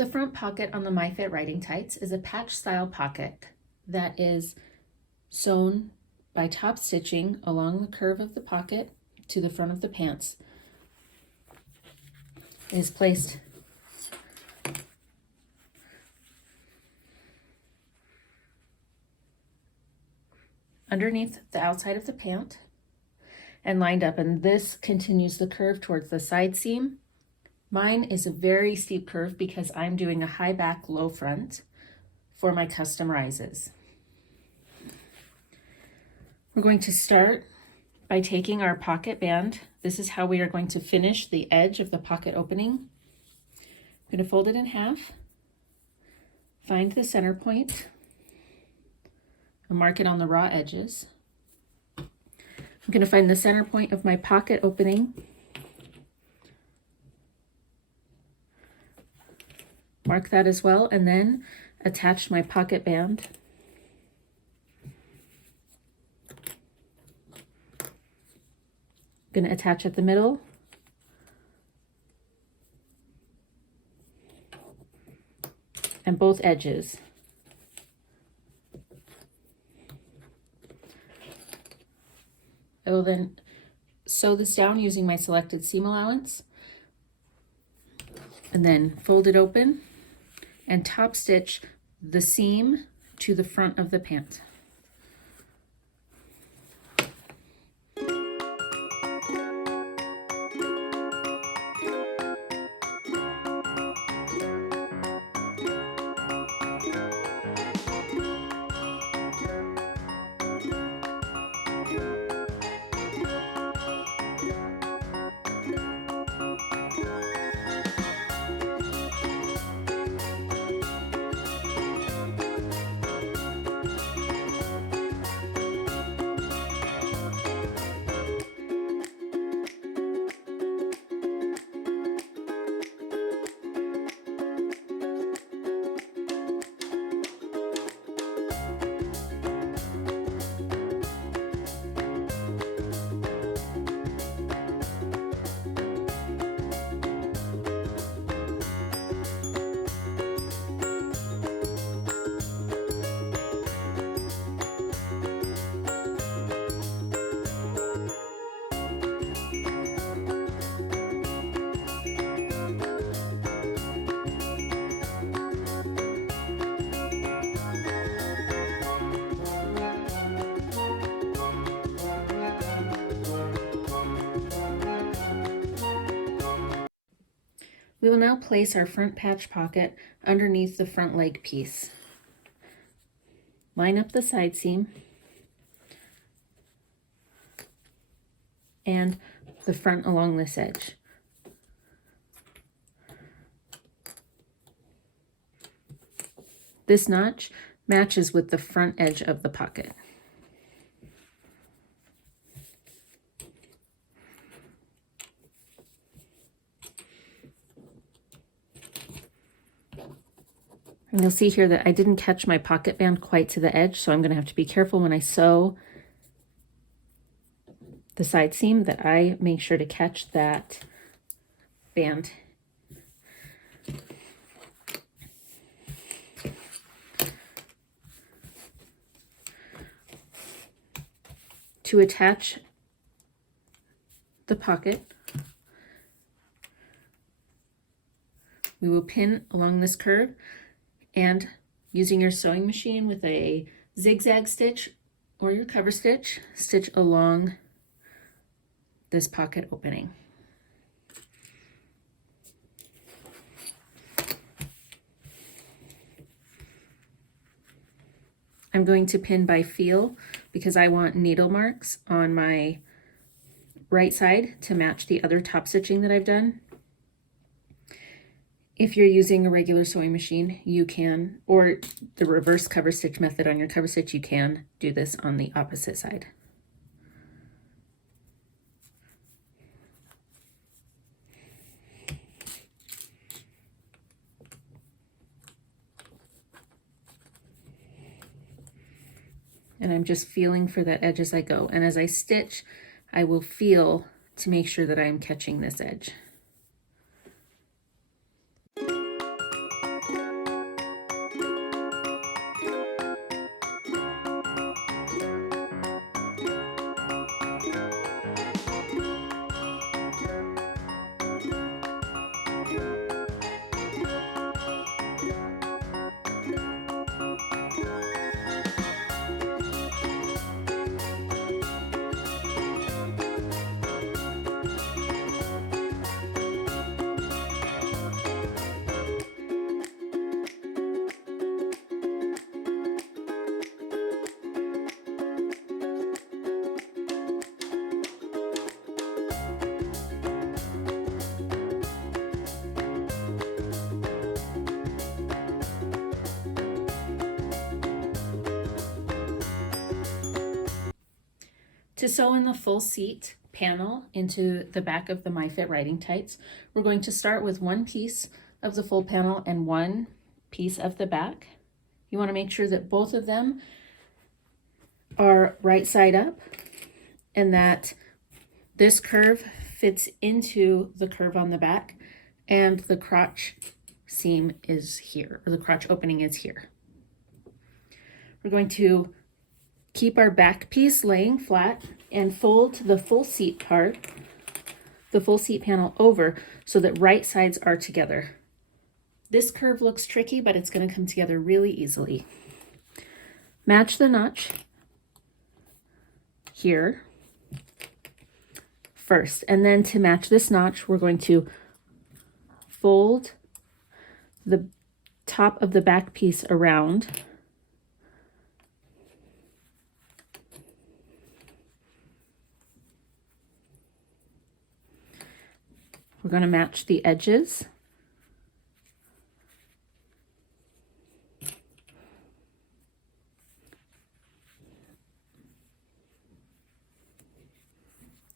The front pocket on the MyFit riding tights is a patch style pocket that is sewn by top stitching along the curve of the pocket to the front of the pants. It is placed underneath the outside of the pant and lined up, and this continues the curve towards the side seam. Mine is a very steep curve because I'm doing a high back, low front for my custom rises. We're going to start by taking our pocket band. This is how we are going to finish the edge of the pocket opening. I'm going to fold it in half, find the center point, and mark it on the raw edges. I'm going to find the center point of my pocket opening, mark that as well, and then attach my pocket band. I'm going to attach at the middle, and both edges. I will then sew this down using my selected seam allowance, and then fold it open and top stitch the seam to the front of the pant. We will now place our front patch pocket underneath the front leg piece. Line up the side seam and the front along this edge. This notch matches with the front edge of the pocket. And you'll see here that I didn't catch my pocket band quite to the edge, so I'm going to have to be careful when I sew the side seam that I make sure to catch that band. To attach the pocket, we will pin along this curve, and using your sewing machine with a zigzag stitch or your cover stitch, stitch along this pocket opening. I'm going to pin by feel because I want needle marks on my right side to match the other top stitching that I've done. If you're using a regular sewing machine, you can, or the reverse cover stitch method on your cover stitch, you can do this on the opposite side. And I'm just feeling for that edge as I go. And as I stitch, I will feel to make sure that I'm catching this edge. To sew in the full seat panel into the back of the MyFit riding tights, we're going to start with one piece of the full panel and one piece of the back. You want to make sure that both of them are right side up and that this curve fits into the curve on the back and the crotch seam is here, or the crotch opening is here. We're going to keep our back piece laying flat and fold the full seat part, the full seat panel over so that right sides are together. This curve looks tricky, but it's going to come together really easily. Match the notch here first, and then to match this notch, we're going to fold the top of the back piece around We're going to match the edges.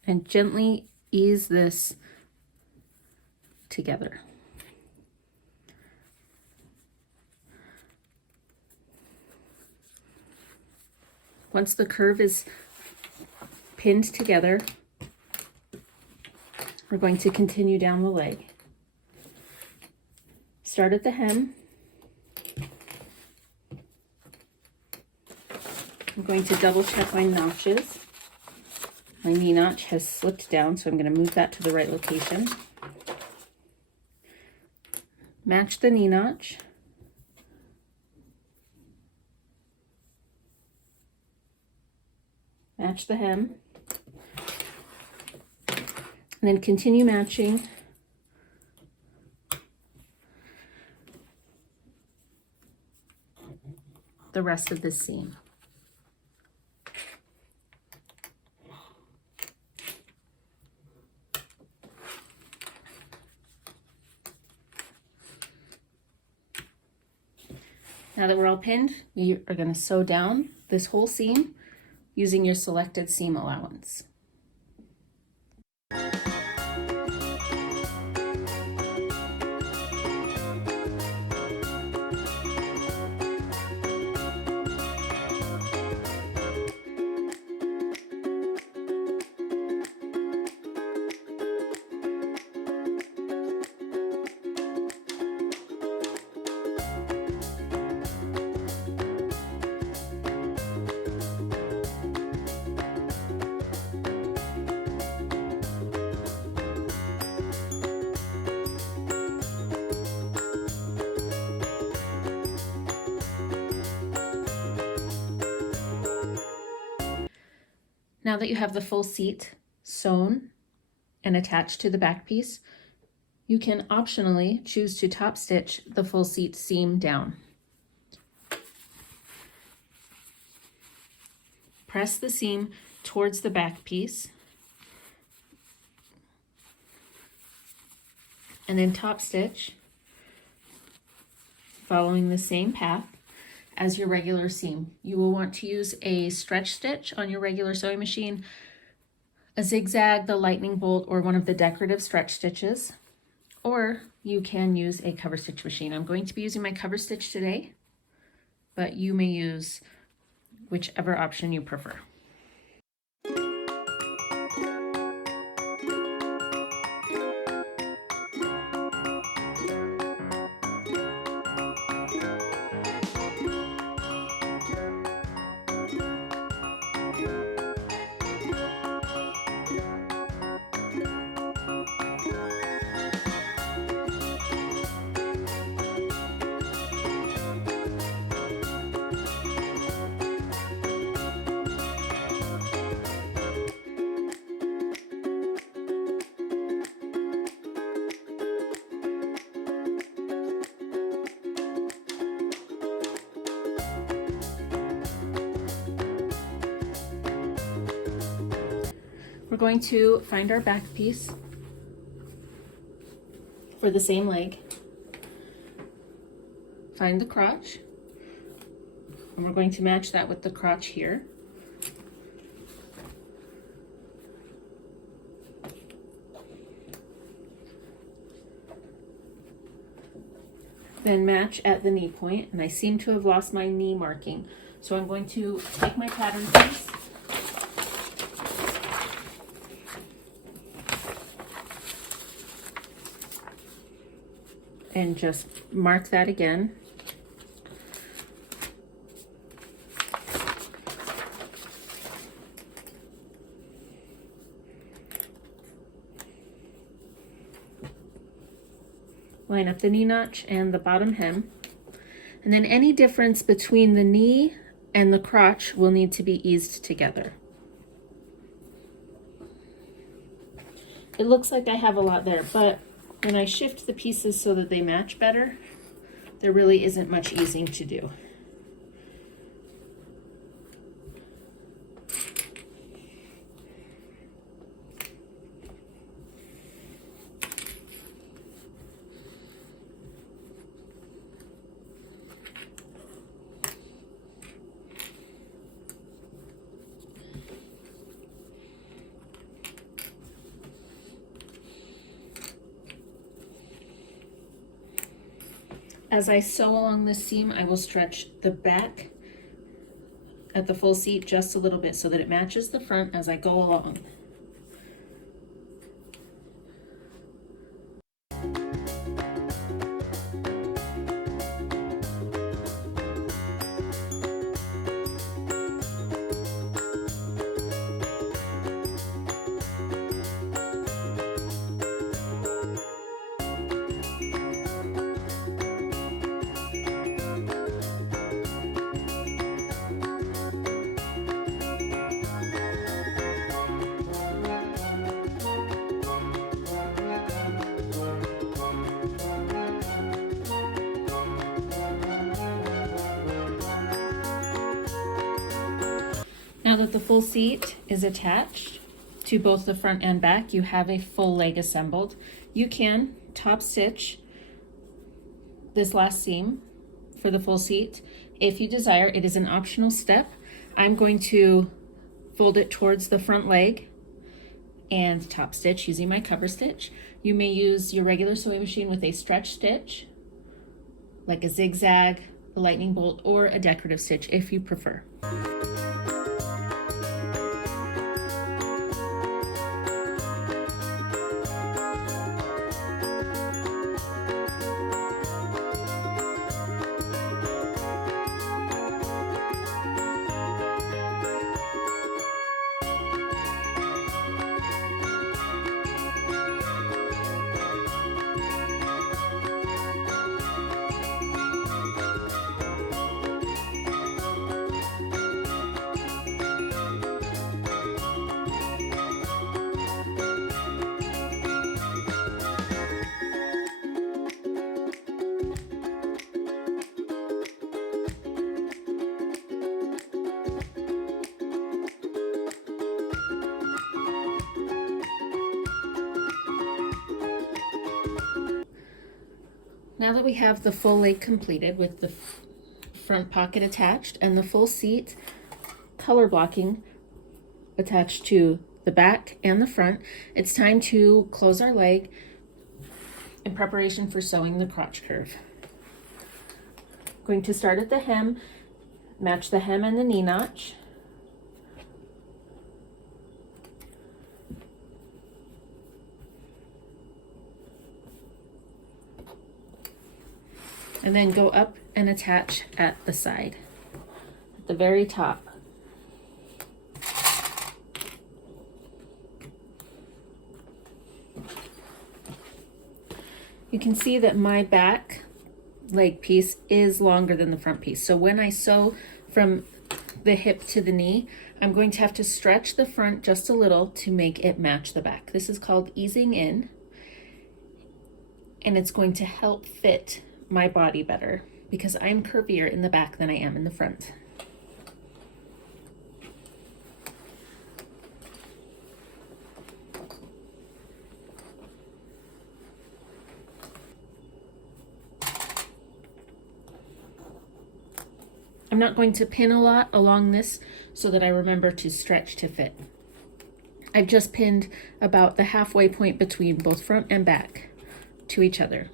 And gently ease this together. Once the curve is pinned together, we're going to continue down the leg. Start at the hem. I'm going to double check my notches. My knee notch has slipped down, so I'm going to move that to the right location. Match the knee notch. Match the hem. And then continue matching the rest of this seam. Now that we're all pinned, you are going to sew down this whole seam using your selected seam allowance. Now that you have the full seat sewn and attached to the back piece, you can optionally choose to top stitch the full seat seam down. Press the seam towards the back piece and then top stitch following the same path as your regular seam. You will want to use a stretch stitch on your regular sewing machine, a zigzag, the lightning bolt, or one of the decorative stretch stitches, or you can use a cover stitch machine. I'm going to be using my cover stitch today, but you may use whichever option you prefer. We're going to find our back piece for the same leg. Find the crotch, and we're going to match that with the crotch here. then match at the knee point, and I seem to have lost my knee marking. So I'm going to take my pattern piece and just mark that again. Line up the knee notch and the bottom hem. And then any difference between the knee and the crotch will need to be eased together. It looks like I have a lot there, but when I shift the pieces so that they match better, there really isn't much easing to do. As I sew along this seam, I will stretch the back at the full seat just a little bit so that it matches the front as I go along. Now that the full seat is attached to both the front and back, you have a full leg assembled. You can top stitch this last seam for the full seat if you desire. It is an optional step. I'm going to fold it towards the front leg and top stitch using my cover stitch. You may use your regular sewing machine with a stretch stitch, like a zigzag, a lightning bolt, or a decorative stitch if you prefer. Now that we have the full leg completed with the front pocket attached and the full seat color blocking attached to the back and the front, it's time to close our leg in preparation for sewing the crotch curve. I'm going to start at the hem, match the hem and the knee notch. And then go up and attach at the side, at the very top. You can see that my back leg piece is longer than the front piece. So when I sew from the hip to the knee, I'm going to have to stretch the front just a little to make it match the back. This is called easing in, and it's going to help fit my body better because I'm curvier in the back than I am in the front. I'm not going to pin a lot along this so that I remember to stretch to fit. I've just pinned about the halfway point between both front and back to each other.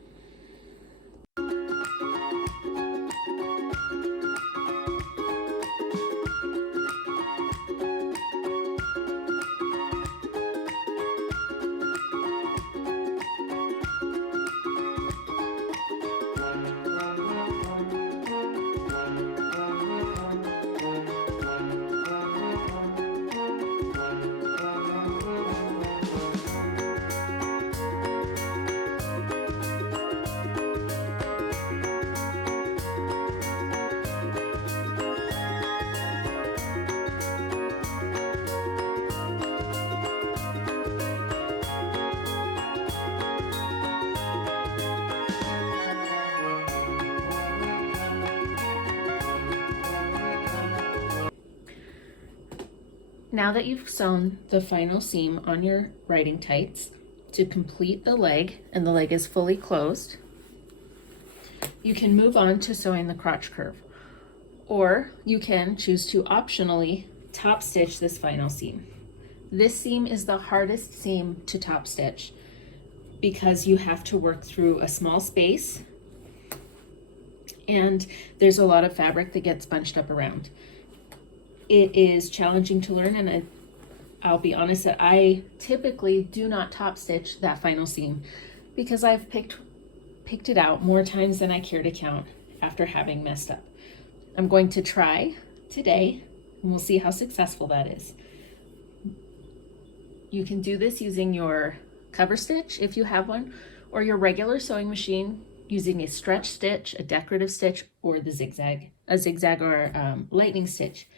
Now that you've sewn the final seam on your riding tights to complete the leg, and the leg is fully closed, you can move on to sewing the crotch curve, or you can choose to optionally top stitch this final seam. This seam is the hardest seam to top stitch because you have to work through a small space and there's a lot of fabric that gets bunched up around. It is challenging to learn, and I'll be honest that I typically do not top stitch that final seam because I've picked it out more times than I care to count after having messed up. I'm going to try today and we'll see how successful that is. You can do this using your cover stitch if you have one, or your regular sewing machine using a stretch stitch, a decorative stitch, or a zigzag or lightning stitch.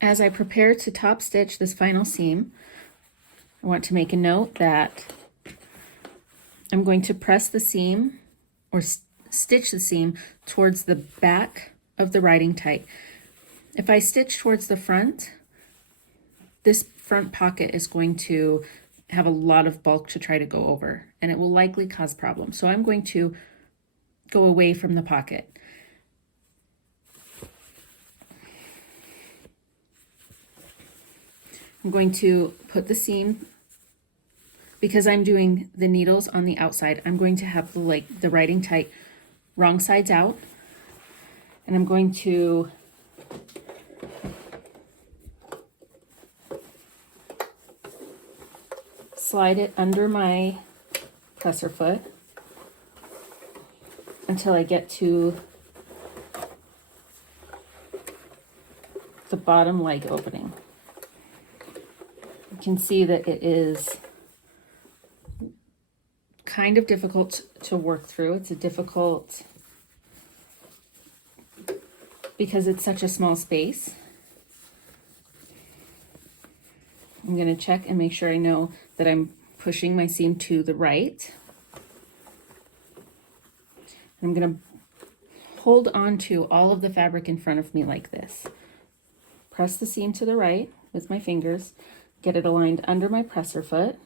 As I prepare to top stitch this final seam, I want to make a note that I'm going to press the seam or stitch the seam towards the back of the riding tight. If I stitch towards the front, this front pocket is going to have a lot of bulk to try to go over, and it will likely cause problems. So I'm going to go away from the pocket. I'm going to put the seam, because I'm doing the needles on the outside, I'm going to have the riding tight wrong sides out, and I'm going to slide it under my presser foot until I get to the bottom leg opening. You can see that it is kind of difficult to work through. It's difficult because it's such a small space. I'm going to check and make sure I know that I'm pushing my seam to the right. I'm going to hold on to all of the fabric in front of me like this. Press the seam to the right with my fingers, get it aligned under my presser foot,